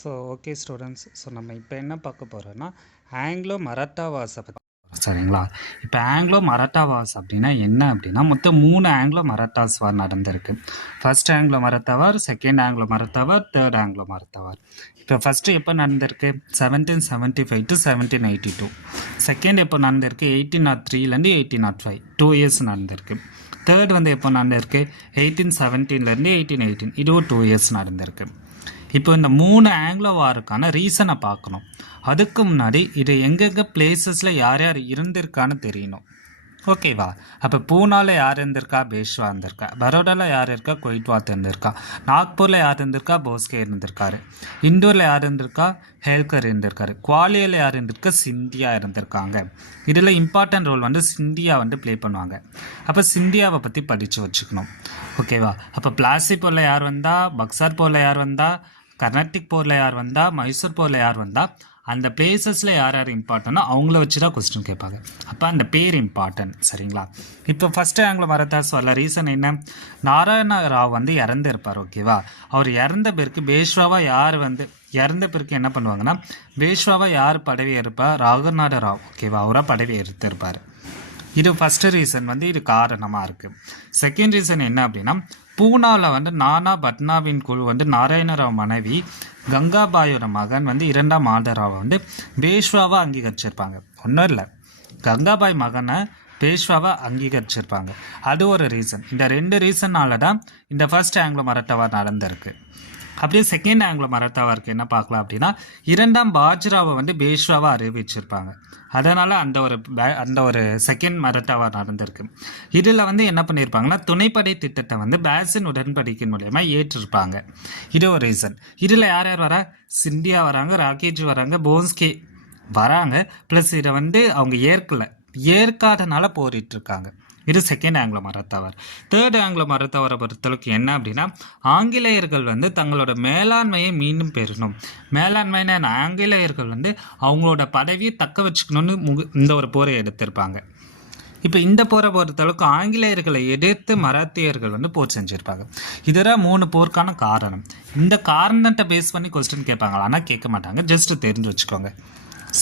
So okay students, so நம்ம இப்போ என்ன பார்க்க போகிறோன்னா ஆங்கிலோ மராட்டா வார்ஸை பற்றி. சரிங்களா? இப்போ ஆங்கிலோ மராட்டா வார்ஸ் அப்படின்னா என்ன அப்படின்னா, மொத்தம் 3 ஆங்கிலோ மராட்டாஸ் வார் நடந்திருக்கு. ஃபர்ஸ்ட் ஆங்கிலோ மராட்டா வார், செகண்ட் ஆங்கிலோ மராட்டா வார், தேர்ட் ஆங்கிலோ மராட்டா வார். இப்போ ஃபஸ்ட்டு எப்போ நடந்திருக்கு? 1775 to 1782. செகண்ட் எப்போ நடந்திருக்கு? 1803லேருந்து 1805, 2 இயர்ஸ் நடந்திருக்கு. தேர்ட் வந்து எப்போ நடந்திருக்கு? 1817லேருந்து 1818, இதுவும் 2 இயர்ஸ் நடந்திருக்கு. இப்போ இந்த 3 ஆங்கிலோ வாருக்கான ரீசனை பார்க்கணும். அதுக்கு முன்னாடி இது எங்கெங்கே பிளேசஸில் யார் யார் இருந்திருக்கான்னு தெரியணும். ஓகேவா? அப்போ பூனாவில் யார் இருந்திருக்கா? பேஷ்வா இருந்திருக்கா. பரோடாவில் யார் இருக்கா? கொய்ட்வாத் இருந்திருக்கா. நாக்பூரில் யார் இருந்திருக்கா? போஸ்கே இருந்திருக்காரு. இண்டோரில் யார் இருந்திருக்கா? ஹேல்கர் இருந்திருக்காரு. குவாலியில் யார் இருந்திருக்கா? சிந்தியா இருந்திருக்காங்க. இதில் இம்பார்ட்டன்ட் ரோல் வந்து சிந்தியா வந்து ப்ளே பண்ணுவாங்க. அப்போ சிந்தியாவை பற்றி படித்து வச்சுக்கணும். ஓகேவா? அப்போ பிளாசி போரில் யார் வந்தா? பக்சார் போரில் யார் வந்தா? கர்நாடிக் போரில் யார் வந்தா? மைசூர் போரில் யார் வந்தா? அந்த பிளேசஸில் யார் யார் இம்பார்ட்டனோ அவங்கள வச்சு தான் கொஸ்டின் கேட்பாங்க. அப்போ அந்த பேர் இம்பார்ட்டன்ட். சரிங்களா? இப்போ ஃபஸ்ட்டு ஆங்கிலோ மராத்தாஸ் வரல ரீசன் என்ன? நாராயண ராவ் வந்து இறந்துருப்பார். ஓகேவா? அவர் இறந்த பிறகு பேஷ்வாவாக யார் வந்து இறந்த பிறகு என்ன பண்ணுவாங்கன்னா, பேஷ்வாவாக யார் பதவி ஏற்பா? ராகுநாத ராவ். ஓகேவா? அவராக பதவி எடுத்திருப்பார். இது ஃபஸ்ட்டு ரீசன் வந்து இது காரணமாக இருக்குது. செகண்ட் ரீசன் என்ன அப்படின்னா, பூனாவில் வந்து நானா பட்னாவின் குழு வந்து நாராயணராவ் மனைவி கங்காபாயோட மகன் வந்து 2ஆம் ஆதராவை வந்து பேஷ்வாவை அங்கீகரிச்சிருப்பாங்க. ஒன்றும் இல்லை, கங்காபாய் மகனை பேஷ்வாவை அங்கீகரிச்சிருப்பாங்க. அது ஒரு ரீசன். இந்த 2 ரீசன்னால தான் இந்த ஃபர்ஸ்ட் ஆங்கிலோ மராட்டா வார் நடந்திருக்கு. அப்படியே செகண்ட் ஆங்கிலோ மராட்டா வாருக்கு என்ன பார்க்கலாம் அப்படின்னா, 2ஆம் பாஜ்ராவை வந்து பேஷ்வாவை அறிவிச்சிருப்பாங்க. அதனால் அந்த ஒரு செகண்ட் மராட்டா வார் நடந்திருக்கு. இதில் வந்து என்ன பண்ணியிருப்பாங்கன்னா, துணைப்படை திட்டத்தை வந்து பேசின் உடன்படிக்கை மூலயமா ஏற்றிருப்பாங்க. இது ஒரு ரீசன். இதில் யார் யார் வரா? சிந்தியா வராங்க, ராகேஜ் வராங்க, போன்ஸ்கே வராங்க. ப்ளஸ் இதை வந்து அவங்க ஏற்காதனால போரிட்டு இருக்காங்க. இது செகண்ட் ஆங்கிலோ மராட்டா வார். தேர்ட் ஆங்கிலோ மராட்டா வாரை பொறுத்தளவுக்கு என்ன அப்படின்னா, ஆங்கிலேயர்கள் வந்து தங்களோட மேலாண்மையை மீண்டும் பெறணும். மேலாண்மையான ஆங்கிலேயர்கள் வந்து அவங்களோட பதவியை தக்க வச்சுக்கணும்னு இந்த ஒரு போரை எடுத்திருப்பாங்க. இப்போ இந்த போரை பொறுத்தளவுக்கு ஆங்கிலேயர்களை எதிர்த்து மராத்தியர்கள் வந்து போர் செஞ்சுருப்பாங்க. இதெல்லாம் 3 போருக்கான காரணம். இந்த காரணத்தை பேஸ் பண்ணி கொஸ்டின் கேட்பாங்களா? ஆனால் கேட்க மாட்டாங்க. ஜஸ்ட் தெரிஞ்சு வச்சுக்கோங்க.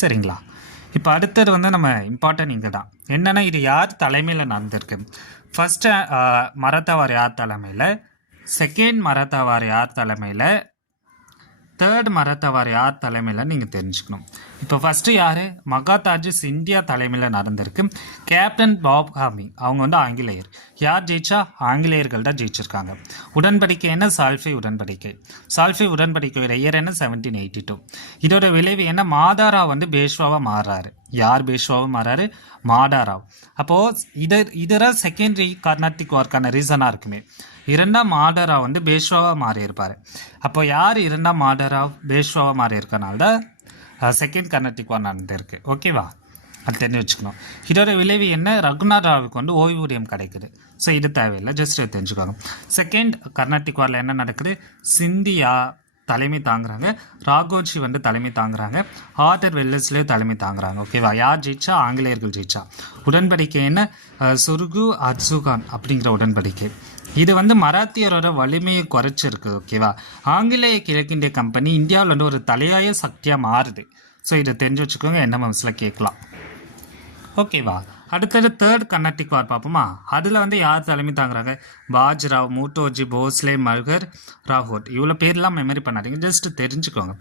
சரிங்களா? இப்போ அடுத்தது வந்து நம்ம இம்பார்ட்டன்ட் இங்கே தான் என்னென்னா, இது யார் தலைமையில் நடந்திருக்கு? ஃபஸ்ட்டு மராத்தா வார் யார் தலைமையில்? செகண்ட் மராத்தா வார் யார் தலைமையில்? தேர்ட் மராத்தா வார் யார் தலைமையில் நீங்கள் தெரிஞ்சுக்கணும். இப்போ ஃபஸ்ட்டு யார்? மகாதாஜி சிந்தியா தலைமையில் நடந்திருக்கு. கேப்டன் பாப் ஹாமி அவங்க வந்து ஆங்கிலேயர். யார் ஜெயிச்சா? ஆங்கிலேயர்கள் தான் ஜெயிச்சிருக்காங்க. உடன்படிக்கை என்ன? சால்ஃபை உடன்படிக்கை. சால்ஃபை உடன்படிக்கையோட இயர் என்ன? 1782. இதோட விளைவு என்ன? மாதாராவ் வந்து பேஷ்வாவாக மாறுறாரு. யார் பேஷ்வாவாக மாறாரு? மாதாராவ். அப்போது இதர செகண்டரி கர்நாடிக் வார்க்கான ரீசனாக இருக்குமே. 2ஆம் ஆதராவ் வந்து பேஷ்வாவாக மாறியிருப்பார். அப்போ யார் 2ஆம் ஆதராவ் பேஷ்வாவாக மாறியிருக்கனால தான் செகண்ட் கர்நாடிக் வார் நடந்திருக்கு. ஓகேவா? அது தெரிஞ்சு வச்சுக்கணும். இதோட விளைவு என்ன? ரகுநாத் ராவுக்கு வந்து ஓய்வூதியம் கிடைக்குது. ஸோ இது தேவையில்லை, ஜஸ்ட் தெரிஞ்சுக்கோங்க. செகண்ட் கர்நாடிக் வாரில் என்ன நடக்குது? சிந்தியா தலைமை தாங்குறாங்க, ராகோஜி வந்து தலைமை தாங்குறாங்க, ஆர்தர் வெல்லஸ்லே தலைமை தாங்குறாங்க. ஓகேவா? யார் ஜெயிச்சா? ஆங்கிலேயர்கள் ஜெயிச்சா. உடன்படிக்கை என்ன? சுர்கு அட்சுகான் அப்படிங்கிற உடன்படிக்கை. இது வந்து மராத்தியரோட வலிமையை குறைச்சிருக்கு. ஓகேவா? ஆங்கிலேய கிழக்கிந்திய கம்பெனி இந்தியாவில் வந்து ஒரு தலையாய சக்தியாக மாறுது. ஸோ இதை தெரிஞ்சு வச்சுக்கோங்க, என்ன மனசில் கேட்கலாம். ஓகேவா? அடுத்தது தேர்ட் கர்நாடிக் வார் பார்ப்போமா? அதில் வந்து யார் தலைமை தாங்குறாங்க? பாஜ்ராவ், மூட்டோஜி, போஸ்லே, மல்கர், ராகோட். இவ்வளோ பேர்லாம் மெமரி பண்ணாதீங்க, ஜஸ்ட் தெரிஞ்சுக்கோங்க.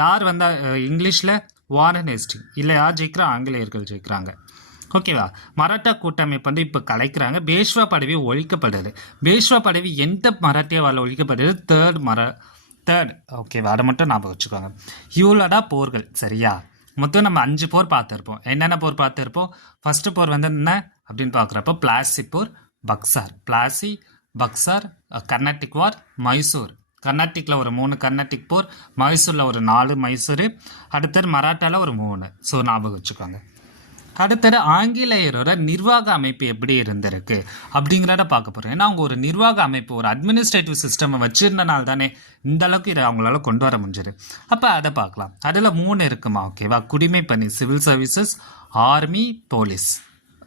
யார் வந்தால் இங்கிலீஷில் வாரன் ஹேஸ்டிங். இல்லை யார் ஜெயிக்கிறா? ஆங்கிலேயர்கள் ஜெயிக்கிறாங்க. ஓகேவா? மராட்டா கூட்டமைப்பு வந்து இப்போ கலைக்கிறாங்க. பேஷ்வா பதவி ஒழிக்கப்படுது. பேஷ்வா பதவி எந்த மராட்டிய வாரில் ஒழிக்கப்படுது? தேர்ட். ஓகேவா? அதை மட்டும் ஞாபகம் வச்சுக்கோங்க. இவ்வளோதான் போர்கள். சரியா? மொத்தம் நம்ம 5 போர் பார்த்துருப்போம். என்னென்ன போர் பார்த்துருப்போம்? ஃபஸ்ட்டு போர் வந்து என்ன அப்படின்னு பார்க்குறப்போ பிளாசி போர், பக்சார். பிளாசி, பக்சார், கர்நாடிக் வார், மைசூர். கர்நாடிக்கில் ஒரு 3 கர்நாடிக் போர், மைசூரில் ஒரு 4 மைசூர், அடுத்தது மராட்டாவில் ஒரு 3. ஸோ ஞாபகம் வச்சுக்கோங்க. அடுத்தது ஆங்கிலேயரோட நிர்வாக அமைப்பு எப்படி இருந்திருக்கு அப்படிங்கிறத பார்க்க போகிறோம். ஏன்னா அவங்க ஒரு நிர்வாக அமைப்பு, ஒரு அட்மினிஸ்ட்ரேட்டிவ் சிஸ்டம் வச்சுருந்தனால தானே இந்த அளவுக்கு இதை அவங்களால கொண்டு வர முடிஞ்சது. அப்போ அதை பார்க்கலாம். அதில் 3 இருக்குமா? ஓகேவா? குடிமை பணி, சிவில் சர்வீசஸ், ஆர்மி, போலீஸ்,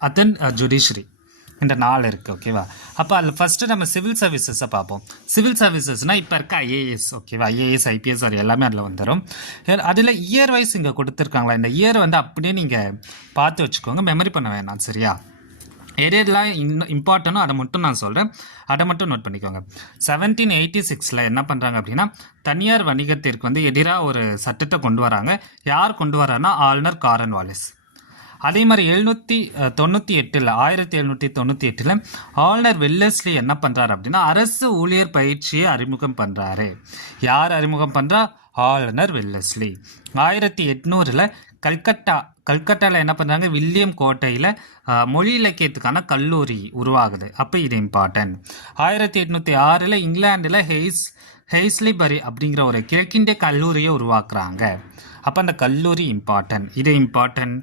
அதன் ஜுடிஷரி. இந்த 4 இருக்குது ஓகேவா. அப்போ அதில் ஃபஸ்ட்டு நம்ம சிவில் சர்வீசஸை பார்ப்போம். சிவில் சர்வீசஸ்னால் இப்போ இருக்க ஐஏஎஸ் ஓகேவா, ஐஏஎஸ் ஐபிஎஸ் அது எல்லாமே அதில் வந்துடும். அதில் இயர் வைஸ் இங்கே கொடுத்துருக்காங்களா, இந்த இயர் வந்து அப்படியே நீங்கள் பார்த்து வச்சுக்கோங்க, மெமரி பண்ண வேணாம் சரியா. எதெல்லாம் இம்பார்ட்டனோ அதை மட்டும் நான் சொல்கிறேன், அதை மட்டும் நோட் பண்ணிக்கோங்க. 1786 என்ன பண்ணுறாங்க அப்படின்னா தனியார் வணிகத்திற்கு வந்து எதிராக ஒரு சட்டத்தை கொண்டு வராங்க. யார் கொண்டு வரான்னா ஆளுநர் காரன்வாலிஸ். அதே மாதிரி 1798 ஆளுநர் வெல்லஸ்லி என்ன பண்ணுறாரு அப்படின்னா அரசு ஊழியர் பயிற்சியை அறிமுகம் பண்ணுறாரு. யார் அறிமுகம் பண்ணுறா? ஆளுநர் வெல்லஸ்லி. 1800 கல்கட்டாவில் என்ன பண்ணுறாங்க, வில்லியம் கோட்டையில் மொழி இலக்கியத்துக்கான கல்லூரி உருவாகுது. அப்போ இது இம்பார்ட்டன்ட். 1806 இங்கிலாண்டில் ஹெய்ஸ்லிபரி அப்படிங்கிற ஒரு கிழக்கிந்திய கல்லூரியை உருவாக்குறாங்க. அப்போ அந்த கல்லூரி இம்பார்ட்டன்ட். இது இம்பார்ட்டன்ட்.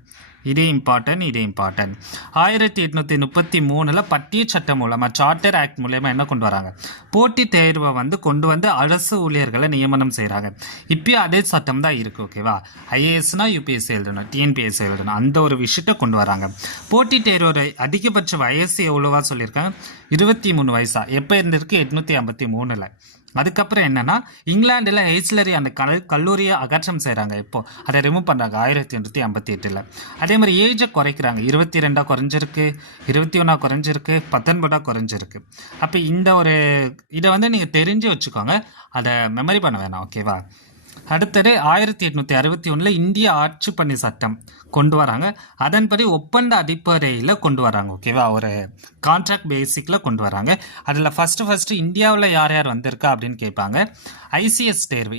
1833 பட்டிய சட்டம் மூலமாக சார்ட்டர் ஆக்ட் மூலமாக என்ன கொண்டு வராங்க, போட்டி தேர்வை வந்து கொண்டு வந்து அரசு ஊழியர்களை நியமனம் செய்கிறாங்க. இப்பயும் அதே சட்டம் தான் இருக்குது ஓகேவா. ஐஏஎஸ்னா யூபிஎஸ்சி எழுதணும், டிஎன்பிஎஸ்சி எழுதணும், அந்த ஒரு விஷயத்தை கொண்டு வராங்க. போட்டி தேர்வோட அதிகபட்ச வயசு எவ்வளோவா சொல்லியிருக்காங்க, 23 வயசா. எப்போ இருந்திருக்கு, 853. அதுக்கப்புறம் என்னன்னா இங்கிலாண்டில் ஹெய்ஸ்லரி அந்த கல்லூரியை அகற்றம் செய்கிறாங்க. இப்போ அதை ரிமூவ் பண்ணுறாங்க 1858. அதே மாதிரி ஏஜை குறைக்கிறாங்க, 22 குறைஞ்சிருக்கு, 21 குறைஞ்சிருக்கு, 19 குறைஞ்சிருக்கு. அப்போ இந்த ஒரு இதை வந்து நீங்கள் தெரிஞ்சு வச்சுக்கோங்க, அதை மெமரி பண்ண வேணாம் ஓகேவா. அடுத்தது 1861 இந்திய ஆட்சி பணி சட்டம் கொண்டு வராங்க. அதன்படி ஒப்பந்த அடிப்படையில் கொண்டு வராங்க ஓகேவா, ஒரு கான்ட்ராக்ட் பேசிக்கில் கொண்டு வராங்க. அதில் ஃபஸ்ட்டு இந்தியாவில் யார் யார் வந்திருக்கா அப்படின்னு கேட்பாங்க. ஐசிஎஸ் தேர்வு,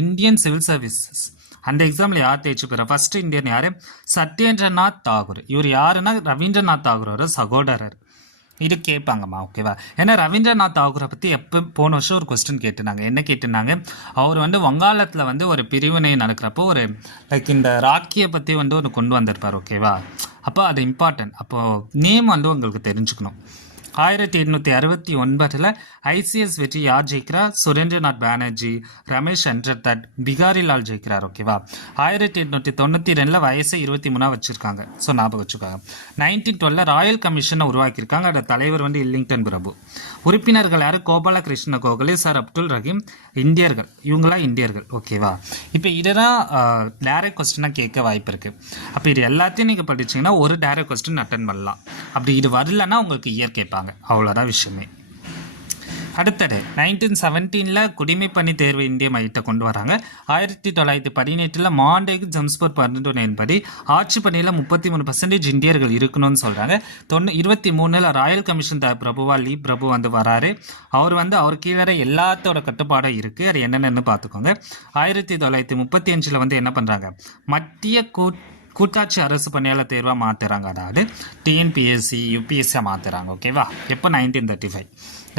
இந்தியன் சிவில் சர்வீசஸ், அந்த எக்ஸாமில் யார் தேர்ச்சி பெற ஃபஸ்ட்டு இந்தியன் யார், சத்யேந்திரநாத் தாகூர். இவர் யாருன்னா ரவீந்திரநாத் தாகூரோட சகோதரர். இது கேட்பாங்கம்மா ஓகேவா. ஏன்னா ரவீந்திரநாத் தாகூரை பற்றி போன வருஷம் ஒரு கொஸ்டின் கேட்டிருந்தாங்க. என்ன கேட்டிருந்தாங்க, அவர் வந்து வங்காளத்தில் வந்து ஒரு பிரிவினை நடக்கிறப்போ ஒரு லைக் இந்த ராக்கியை பற்றி வந்து ஒன்று கொண்டு வந்திருப்பார் ஓகேவா. அப்போ அது இம்பார்ட்டன்ட். அப்போது நேம் வந்து உங்களுக்கு தெரிஞ்சுக்கணும். 1869 ஐசிஎஸ் வெற்றி யார் ஜெயிக்கிறா, சுரேந்திரநாத் பானர்ஜி, ரமேஷ் சந்திரதத், பிகாரிலால் ஜெயிக்கிறார் ஓகேவா. 1892 வயசை 23 வச்சுருக்காங்க, ஸோ ஞாபகம் வச்சுக்காங்க. 1912 ராயல் கமிஷனை உருவாக்கியிருக்காங்க. அதோட தலைவர் வந்து இல்லிங்டன் பிரபு. உறுப்பினர்கள் யார், கோபாலகிருஷ்ண கோகலே, சார் அப்துல் ரஹீம். இந்தியர்கள், இவங்களாம் இந்தியர்கள் ஓகேவா. இப்போ இதுதான் டேரக்ட் கொஸ்டினாக கேட்க வாய்ப்பு இருக்குது. அப்போ இது எல்லாத்தையும் நீங்கள் படிச்சிங்கன்னா ஒரு டேரக்ட் கொஸ்டின் அட்டன் பண்ணலாம். அப்படி இது வரலன்னா உங்களுக்கு இயர் கேட்பாங்க, அவ்வளோதான் விஷயமே. அடுத்தது 1917 குடிமை பணி தேர்வு இந்திய மையத்தை கொண்டு வராங்க. 1918 மாண்டேக் ஜம்ஸ்பூர் பரிந்துரையின்படி ஆட்சி பணியில் 33% இந்தியர்கள் இருக்கணும்னு சொல்கிறாங்க. 23 ராயல் கமிஷன் பிரபுவா லீ பிரபு வந்து வராரு. அவர் வந்து அவர் கீழே எல்லாத்தோட கட்டுப்பாடும் இருக்குது. அது என்னென்னு பார்த்துக்கோங்க. 1935 வந்து என்ன பண்ணுறாங்க, மத்திய கூட்டாட்சி அரசு பணியாளர் தேர்வாக மாற்றுறாங்க. அதாவது டிஎன்பிஎஸ்சி யூபிஎஸ்சியாக மாற்றுறாங்க ஓகேவா. எப்போ 1935.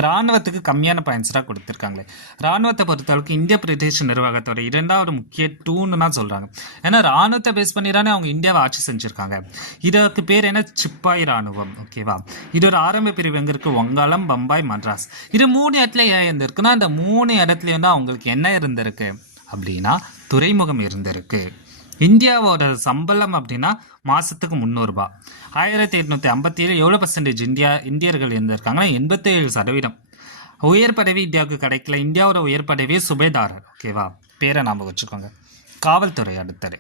இராணுவத்துக்கு கம்மியான பாயிண்ட்ஸாக கொடுத்துருக்காங்களே. இராணுவத்தை பொறுத்தளவுக்கு இந்திய பிரதேச நிர்வாகத்தோட 2வது முக்கிய டூன்னு தான் சொல்கிறாங்க. ஏன்னா இராணுவத்தை பேஸ் பண்ணிதானே அவங்க இந்தியாவை ஆட்சி செஞ்சுருக்காங்க. இதற்கு பேர் என்ன, சிப்பாய் இராணுவம் ஓகேவா. இது ஒரு ஆரம்ப பிரிவு எங்கே இருக்குது, வங்காளம், பம்பாய், மദ്രാஸ். இது 3 இடத்துல ஏன் இருந்திருக்குன்னா அந்த 3 இடத்துல வந்து அவங்களுக்கு என்ன இருந்திருக்கு அப்படின்னா துறைமுகம் இருந்திருக்கு. இந்தியாவோட சம்பளம் அப்படின்னா மாதத்துக்கு 300 ரூபாய். 1857 எவ்வளோ பர்சன்டேஜ் இந்தியர்கள் இருந்திருக்காங்கன்னா 87%. உயர் பதவி இந்தியாவுக்கு கிடைக்கல. இந்தியாவோட உயர் பதவியே சுபேதாரர் ஓகேவா, பேரை ஞாபகம் வச்சுக்கோங்க. காவல்துறை அடுத்தது.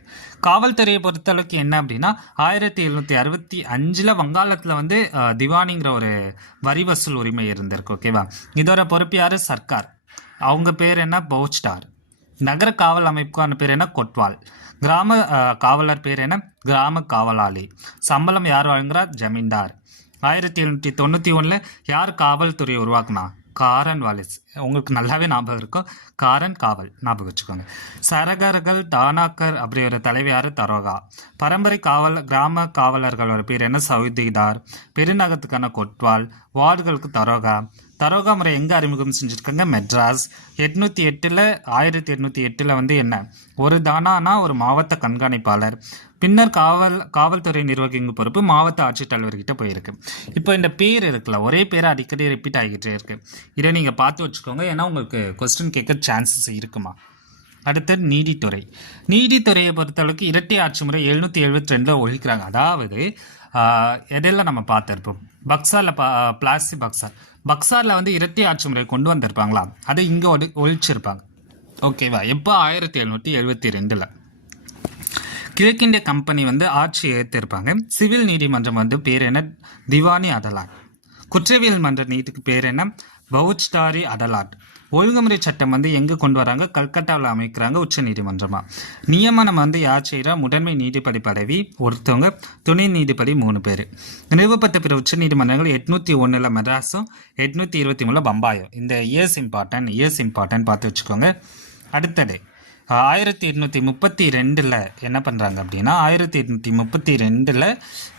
காவல்துறையை பொறுத்தளவுக்கு என்ன அப்படின்னா 1765 வங்காளத்தில் வந்து திவானிங்கிற ஒரு வரி வசூல் உரிமை இருந்திருக்கு ஓகேவா. இதோட பொறுப்பு யார், சர்க்கார். அவங்க பேர் என்ன, பௌச்டார். நகர காவல் அமைப்புக்கான பேர் என்ன, கொட்வால். கிராம காவலர் பேர் என்ன, கிராம காவலாளி. சம்பளம் யார் வழங்குறா, ஜமீன்தார். 1791 யார் காவல்துறையை உருவாக்குனா, காரன்வாலிஸ். உங்களுக்கு நல்லாவே ஞாபகம் இருக்கும், காரன் காவல் ஞாபகம் வச்சுக்கோங்க. சரகர்கள் தானாக்கர் அப்படி ஒரு தலைவர் யார், தரோகா. பரம்பரை கிராம காவலர்களோட பேர் என்ன, சவுதிதார். பெருநகரத்துக்கான கொட்வால். வார்டுகளுக்கு தரோகா முறை எங்கே அறிமுகம் செஞ்சுருக்காங்க, மெட்ராஸ். 1808 வந்து என்ன, ஒரு தானானா ஒரு மாவட்ட கண்காணிப்பாளர். பின்னர் காவல்துறை நிர்வாகிங்க பொறுப்பு மாவட்ட ஆட்சித்தலைவர்கிட்ட போயிருக்கு. இப்போ இந்த பேர் இருக்குல்ல, ஒரே பேரை அடிக்கடி ரிப்பீட் ஆகிட்டே இருக்கு. இதை நீங்கள் பார்த்து வச்சுக்கோங்க, ஏன்னா உங்களுக்கு கொஸ்டின் கேட்க சான்சஸ் இருக்குமா. அடுத்தது நீதித்துறையை பொறுத்தளவுக்கு இரட்டை ஆட்சி முறை 1772 ஒழிக்கிறாங்க. அதாவது இடையில நம்ம பார்த்துருப்போம். பக்சாரில் பிளாசி பக்சாரில் வந்து இரட்டை ஆட்சி முறை கொண்டு வந்திருப்பாங்களா, அதை இங்கே ஒழிச்சிருப்பாங்க. ஓகேவா? எப்போ? 1772. கிழக்கிந்திய கம்பெனி வந்து ஆட்சி ஏற்றிருப்பாங்க. சிவில் நீதிமன்றம் வந்து பேர் என்ன? திவானி அடலாட். குற்றவியல் மன்ற நீதிக்கு பேர் என்ன? பவுச்தாரி அடலாட். ஒழுங்குமுறை சட்டம் வந்து எங்கே கொண்டு வராங்க? கல்கட்டாவில் அமைக்கிறாங்க உச்ச நீதிமன்றமாக. நியமனம் வந்து யார் செய்கிறா? முதன்மை நீதிபதி பதவி ஒருத்தவங்க, துணை நீதிபதி 3 பேர். நிறுவப்பட்ட பிற உச்ச நீதிமன்றங்கள் 801 மெட்ராஸும் 823 பம்பாயும். இந்த இயர்ஸ் இம்பார்ட்டன்ட் பார்த்து வச்சுக்கோங்க. அடுத்தது 1832 என்ன பண்ணுறாங்க அப்படின்னா, 1832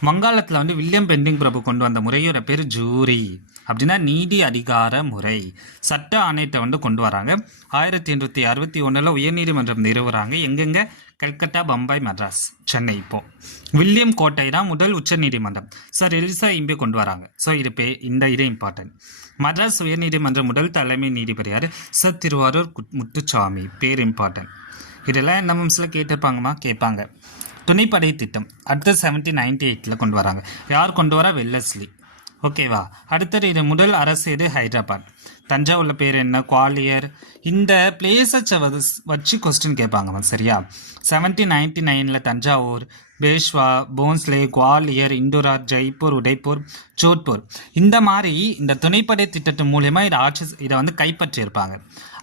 வங்காளத்தில் வந்து வில்லியம் பெண்டிங் பிரபு கொண்டு வந்த முறையோட பேர் ஜூரி, அப்படின்னா நீதி அதிகார முறை. சட்ட ஆணையத்தை வந்து கொண்டு வராங்க. 1861 உயர்நீதிமன்றம் நிறுவுறாங்க. எங்கெங்க? கல்கட்டா, பம்பாய், மெட்ராஸ், சென்னை. இப்போ வில்லியம் கோட்டை தான் முதல் உச்ச நீதிமன்றம். சார் எலிசா இம்பே கொண்டு வராங்க. ஸோ இது இம்பார்ட்டன்ட். மദ്രാஸ் உயர்நீதிமன்ற முதல் தலைமை நீதிபதி யார்? சார் திருவாரூர் முத்துசாமி. பேர் இம்பார்ட்டன்ட். இதெல்லாம் என்ன நிமிஷத்தில் கேட்பாங்க. துணைப்படை திட்டம் அடுத்த 1798 கொண்டு வராங்க. யார் கொண்டு வரா? வெல்லஸ்லி. ஓகேவா? அடுத்தது இது முதல் அரசு எது? ஹைதராபாத். தஞ்சாவூரில் பேர் என்ன? குவாலியர். இந்த பிளேஸை வச்சு கொஸ்டின் கேட்பாங்க. சரியா? 1799 தஞ்சாவூர், பேஷ்வா, போன்ஸ்லே, குவாலியர், இந்தோரார், ஜெய்ப்பூர், உதய்பூர், ஜோத்பூர். இந்த மாதிரி இந்த துணைப்படை திட்டத்து மூலயமா இதை வந்து கைப்பற்றியிருப்பாங்க.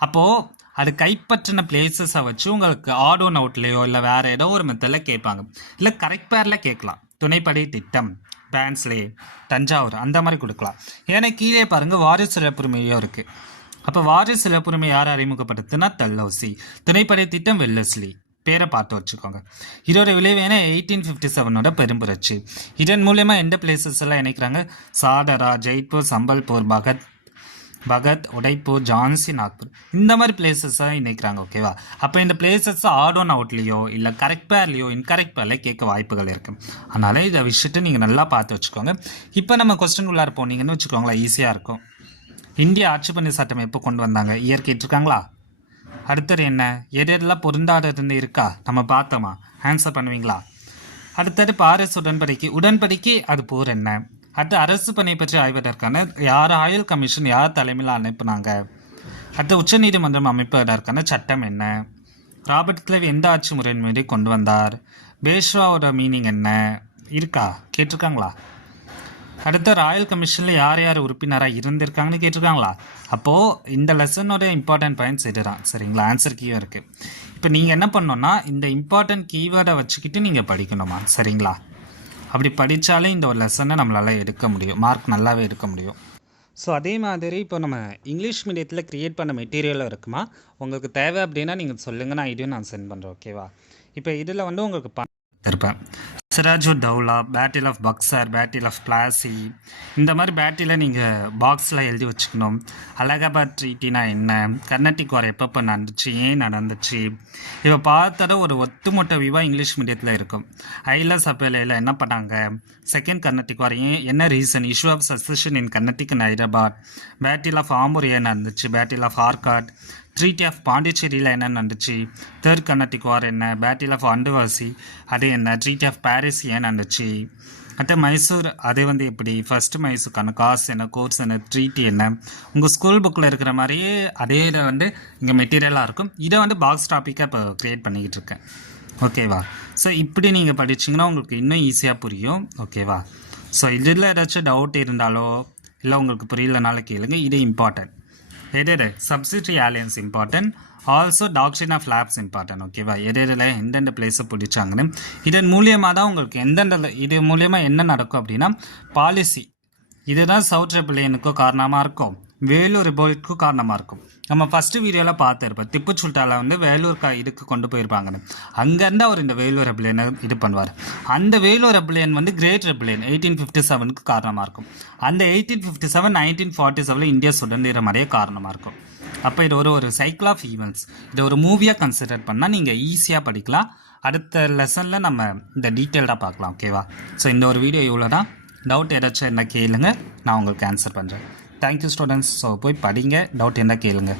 அப்போது அது கைப்பற்றின பிளேசஸை வச்சு உங்களுக்கு ஆட் ஒன் அவுட்லேயோ இல்லை வேறு ஏதோ ஒரு மெத்தடில் கேட்பாங்க. இல்லை கரெக்ட் பேரில் கேட்கலாம். துணைப்படை திட்டம், பேன்ஸ்லே, தஞ்சாவூர், அந்த மாதிரி கொடுக்கலாம். ஏன்னா கீழே பாருங்கள் வாரிசு இழப்புரிமையோ இருக்குது. அப்போ வாரிசு இழப்புரிமை யார் அறிமுகப்படுத்துனா? டல்ஹௌசி. துணைப்படை திட்டம் வெல்லஸ்லி. பேரை பார்த்து வச்சுக்கோங்க. இதோட விளைவு என்ன? 1857 பெரும்புரட்சி. இதன் மூலயமா எந்த பிளேசஸ் எல்லாம் இணைக்கிறாங்க? சாடரா, ஜெய்ப்பூர், சம்பல்பூர், பகத், உடைப்பூர், ஜான்சி, நாக்பூர், இந்த மாதிரி பிளேசஸாக இணைக்கிறாங்க. ஓகேவா? அப்போ இந்த பிளேசஸ் ஆட் ஒன் அவுட்லேயோ இல்லை கரெக்ட் பேர்லையோ இன்கரெக்ட் பேரில் கேட்க வாய்ப்புகள் இருக்குது. அதனால் இதை விஷயத்தை நீங்கள் நல்லா பார்த்து வச்சுக்கோங்க. இப்போ நம்ம கொஸ்டின் உள்ளார போனீங்கன்னு வச்சுக்கோங்களேன், ஈஸியாக இருக்கும். இந்திய ஆட்சி பண்ணி சட்டம் எப்போ கொண்டு வந்தாங்க? இயர் கேட்டிருக்காங்களா? அடுத்தது என்ன? எதெல்லாம் பொருந்தாததுன்னு இருக்கா? நம்ம பார்த்தோமா? ஆன்சர் பண்ணுவீங்களா? அடுத்தது பாரிஸ் உடன்படிக்கை அது போர் என்ன? அடுத்து அரசு பணி பற்றி ஆய்வதற்கான யார் ஆயுள் கமிஷன் யார் தலைமையில் அனுப்புனாங்க? அடுத்து உச்ச நீதிமன்றம் அமைப்பதற்கான சட்டம் என்ன? ராபர்ட் கிளைவ் எந்த ஆட்சி முறையின் மீது கொண்டு வந்தார்? பேஷ்வாவோட மீனிங் என்ன? இருக்கா? கேட்டிருக்காங்களா? அடுத்த ராயல் கமிஷனில் யார் யார் உறுப்பினராக இருந்திருக்காங்கன்னு கேட்டிருக்காங்களா? அப்போது இந்த லெசனோட இம்பார்ட்டன்ட் பாயிண்ட்ஸ் இதுதான். சரிங்களா? ஆன்சர் கீயும் இருக்குது. இப்போ நீங்கள் என்ன பண்ணணும்னா இந்த இம்பார்ட்டன்ட் கீவேர்டை வச்சுக்கிட்டு நீங்கள் படிக்கணுமா? சரிங்களா? அப்படி படித்தாலே இந்த ஒரு லெசனை நம்மளால் எடுக்க முடியும், மார்க் நல்லாவே எடுக்க முடியும். ஸோ அதே மாதிரி இப்போ நம்ம இங்கிலீஷ் மீடியத்தில் க்ரியேட் பண்ண மெட்டீரியலும் இருக்குமா? உங்களுக்கு தேவை அப்படின்னா நீங்கள் சொல்லுங்கள், நான் இதையும் நான் சென்ட் பண்ணுறேன். ஓகேவா? இப்போ இதில் வந்து உங்களுக்கு இருப்பேன் Sirajud Daulah, battle of Buxar, battle of Plassey, இந்த மாதிரி பேட்டில் நீங்கள் பாக்ஸில் எழுதி வச்சுக்கணும். அலகாபாத் ட்ரீட்டினா என்ன? கர்நாடிக் வார் எப்போ நடந்துச்சு? ஏன் நடந்துச்சு? இப்போ பார்த்தத ஒரு ஒட்டுமொத்த விவா இங்கிலீஷ் மீடியத்தில் இருக்கும். ஐலஸ் அப்பேலையில் என்ன பண்ணாங்க? செகண்ட் கர்நாடிக் வார் ஏன், என்ன reason? Issue of succession in Carnatic and Hyderabad. Battle of Ambur ஏன் நடந்துச்சு? Battle of Arcot. Treaty of பாண்டிச்சேரியில் என்ன நடந்துச்சு? தேர்ட் கர்நாடிக் வார் என்ன? பேட்டில் ஆஃப் அண்டுவாசி அது என்ன? ட்ரீட்டி ஆஃப் பாரிஸ் ஏன் நடந்துச்சு? அடுத்த மைசூர் அது வந்து எப்படி? ஃபஸ்ட்டு மைசூருக்கான காசு என்ன, கோர்ஸ் என்ன, ட்ரீட்டி என்ன? உங்கள் ஸ்கூல் புக்கில் இருக்கிற மாதிரியே அதே இதை வந்து இங்கே மெட்டீரியலாக இருக்கும். இதை வந்து பாக்ஸ் டாப்பிக்காக இப்போ க்ரியேட் பண்ணிக்கிட்டு இருக்கேன். ஓகேவா? ஸோ இப்படி நீங்கள் படிச்சிங்கன்னா உங்களுக்கு இன்னும் ஈஸியாக புரியும். ஓகேவா? ஸோ இதில் ஏதாச்சும் டவுட் இருந்தாலோ இல்லை உங்களுக்கு புரியலனாலும் கேளுங்க. இது இம்பார்ட்டன்ட். எது subsidiary alliance important, also doctrine of lapse important. ஓகேவா? எதில் எந்தெந்த பிளேஸை பிடிச்சாங்கன்னு இதன் மூலியமாக தான் உங்களுக்கு இது மூலியமாக என்ன நடக்கும் அப்படின்னா பாலிசி. இதுதான் சவுத் ரெபல்லியனுக்கும் காரணமாக இருக்கும், வேலூர் ரிபல்ட்டுக்கும் காரணமாக இருக்கும். நம்ம ஃபஸ்ட்டு வீடியோவில் பார்த்துருப்போம். திப்பு சுல்தானில் வந்து வேலூர் இதுக்கு கொண்டு போயிருப்பாங்கன்னு. அங்கேருந்து அவர் இந்த வேலூர் ரெபல்லியனை இது பண்ணுவார். அந்த வேலூர் ரெபல்லியன் வந்து கிரேட் ரெபல்லியன் 1857 காரணமாக இருக்கும். அந்த 1857 1947 இந்தியா சுதந்திரம் அடைய காரணமாக இருக்கும். அப்போ இது ஒரு சைக்கிள் ஆஃப் ஈவெண்ட்ஸ். இதை ஒரு மூவியாக கன்சிடர் பண்ணால் நீங்கள் ஈஸியாக படிக்கலாம். அடுத்த லெசனில் நம்ம இந்த டீட்டெயில்டாக பார்க்கலாம். ஓகேவா? ஸோ இந்த ஒரு வீடியோ இவ்வளோ தான். டவுட் ஏதாச்சும் என்ன கேளுங்க, நான் உங்களுக்கு ஆன்சர் பண்ணுறேன். Thank you students. ஸோ போய் படிங்க, டவுட் என்ன கேளுங்க.